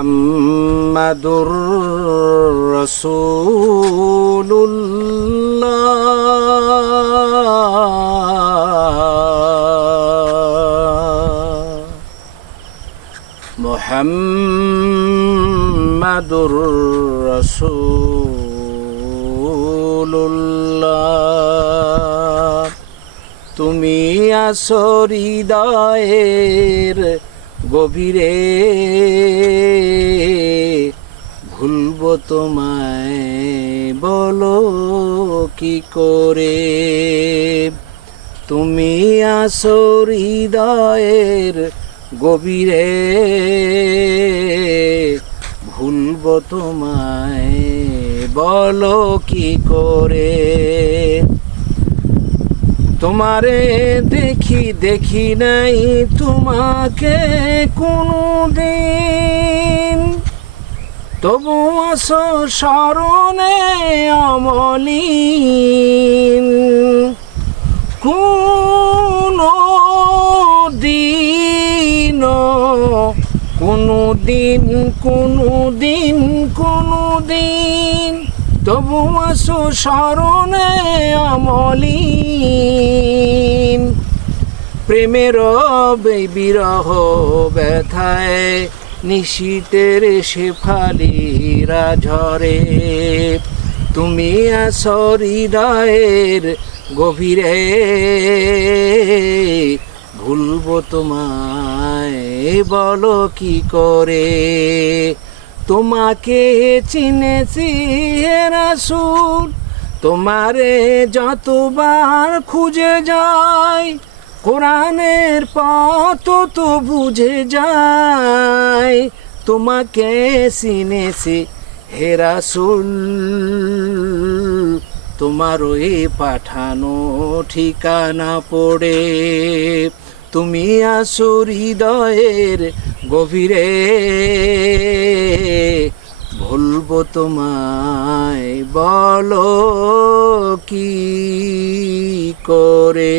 মুহাম্মাদুর রাসূলুল্লাহ মুহাম্মাদুর রাসূলুল্লাহ তুমি আছো হৃদয়ের গভীরে ভুলবো তোমায় বলো কি করে তুমি আছো হৃদয়ের গভীরে ভুলবো তোমায় বলো কি করে তোমারে দেখি নাই তোমাকে কোনদিন তবু আসো স্মরণে অমলিন কোনদিন তবু আসো স্মরণে অমলিন প্রেমের বিরহ ব্যথায় নিশীতের শেফালিরা ঝরে তুমি আসো হৃদয়ের গভীরে ভুলবো তোমায় বলো কি করে তোমাকে চিনেছি হে রাসূল তোমারে যতবার খুঁজে যাই কোরআনের পথ তো বুঝে যাই তোমাকে চিনেছি হে রাসূল তোমার ওই পাঠানো ঠিকানা পড়ে তুমি আসো হৃদয়ের গভীরে ভুলবো তোমায় বলো কি করে।